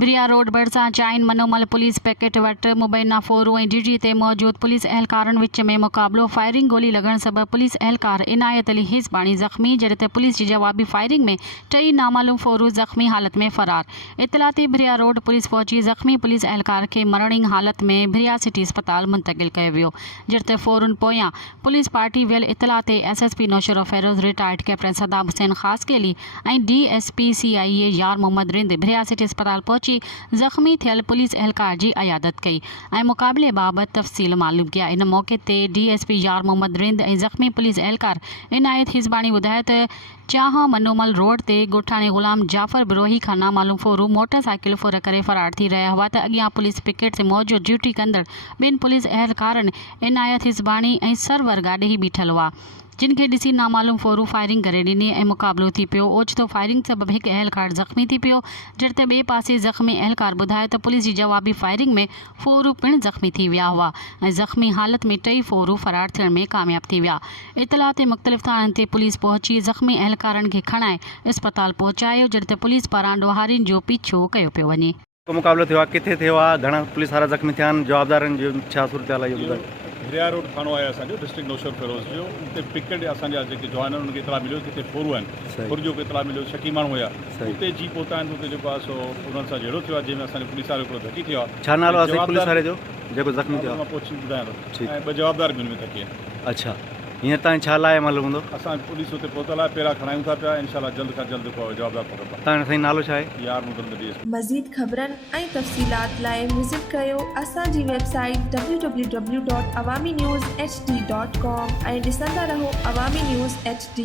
Bria road भरिसां चाइन मनोमल पुलिस पैकेट वटि मुबैना फोरू ऐं डिजी ते मौजूद पुलिस अहलकारनि विच में मुक़ाबिलो। फायरिंग गोली लॻण सबबि पुलिस अहलकार इनायत अली हिज़बाणी ज़ख़्मी, जॾहिं त पुलिस जी जवाबी फायरिंग में 3 नामालूम फोरू ज़ख़्मी हालत में फ़रार। इतला ते ब्रिया रोड पुलिस पहुची ज़ख़्मी पुलिस अहलकार खे मरणिंग हालत में ब्रिया सिटी अस्पताल मुंतक़िल कयो वियो, जॾहिं त फोरन पोयां पुलिस पार्टी वियल इतला ते SSP Naushahro Feroze, retired captain Sadab Hussain Khaskheli ऐं DSP CIA यार मोहम्मद रिंद ब्रिया सिटी अस्पताल पहुची ज़ख़्मी थियल पुलिस अहलकार जी अयादत कई ऐं मुक़ाबिले बाबति तफ़सील मालूम कया। इन मौक़े ते DSP यार मोहम्मद रिंद ऐं ज़ख़्मी पुलिस अहलकार इनायत हिज़बाणी ॿुधायो त चाहा मनोमल रोड ते ॻोठाणे ग़ुलाम जाफ़र बिरोही खां नामालूम फोरू मोटरसाइकिल फुर करे फ़रार थी रहिया हुआ त अॻियां पुलिस पिकेट ते मौजूद ड्यूटी कंदड़ ॿिनि पुलिस अहलकारनि इनायत हिज़बाणी ऐं सरवर गाॾी ही बीठल हुआ, जिन खे ॾिसी नामालूम फोरू फायरिंग करे ॾिनी ऐं मुक़ाबिलो थी पियो। ओचितो फायरिंग सबबि हिकु अहलकार ज़ख़्मी थी पियो, जॾहिं त ॿिए पासे ज़ख़्मी अहलकार ॿुधायो त पुलिस जी जवाबी फायरिंग में फोरू पिणु ज़ख़्मी थी विया हुआ ऐं ज़ख़्मी हालत में 3 फोरू फ़रार थियण में कामयाब थी विया। इतला ते मुख़्तलिफ़ थाणनि ते पुलिस पहुची ज़ख़्मी अहलकारनि खे खणाए अस्पताल पहुचायो, जॾहिं त पुलिस पारां ॾोहारियुनि जो पीछो कयो पियो वञे। मुक़ाबिलो थियो आहे, किथे थियो आहे, घणा पुलिस वारा ज़ख़्मी थिया आहिनि, जवाबदारनि जो छा सूरत आहे, इहो ॿुधायो। ब्रिया रोड थानो आहे असांजो, डिस्ट्रिक्ट नौशर फिरोज़ जो। उते पिकेट असांजा जेके जवान आहिनि उनखे इतला मिलियो किथे फोरू आहिनि, फोर जो इतला मिलियो, शकी माण्हू हुया, उते जी पहुता आहिनि। उते जेको आहे सो उन्हनि सां जहिड़ो थियो आहे, जंहिंमें असांजे पुलिस वारो हिकिड़ो धकी थियो आहे। छा नालो आहे पुलिस वारे जो जेको ज़ख़्मी थियो आहे? मां पहुची ॿुधायां थो, ऐं 2 जवाबदार बि हुन में धकी आहिनि। अच्छा, हींअर ताईं छा लाइ मालूम हूंदो? असां पुलिस उते पहुतल आहे, पहिरां खणायूं था पिया, इंशाल्लाह जल्द खां जल्द जवाबदार पकड़बा। तव्हांजो साईं नालो छा आहे? यार मोहम्मद। मज़ीद ख़बरनि ऐं तफ़सीलात लाइ विज़िट कयो असांजी वेबसाइट www.awamiNewsHD.com ऐं ॾिसंदा रहो अवामी न्यूज़ HD।